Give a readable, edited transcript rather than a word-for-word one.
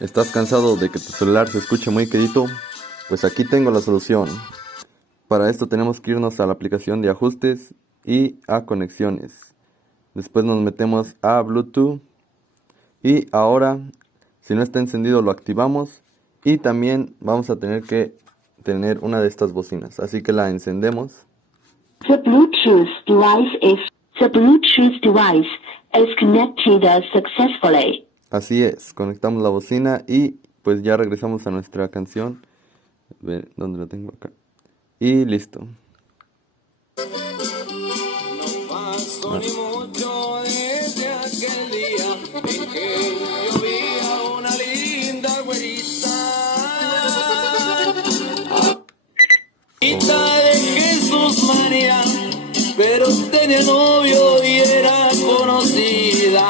¿Estás cansado de que tu celular se escuche muy quedito? Pues aquí tengo la solución. Para esto tenemos que irnos a la aplicación de ajustes y a conexiones. Después nos metemos a Bluetooth y ahora, si no está encendido, lo activamos y también vamos a tener que tener una de estas bocinas. Así que la encendemos. The Bluetooth device is connected successfully. Así es, conectamos la bocina y pues ya regresamos a nuestra canción. A ver, ¿dónde la tengo acá? Y listo. No pasó ni mucho desde aquel día en que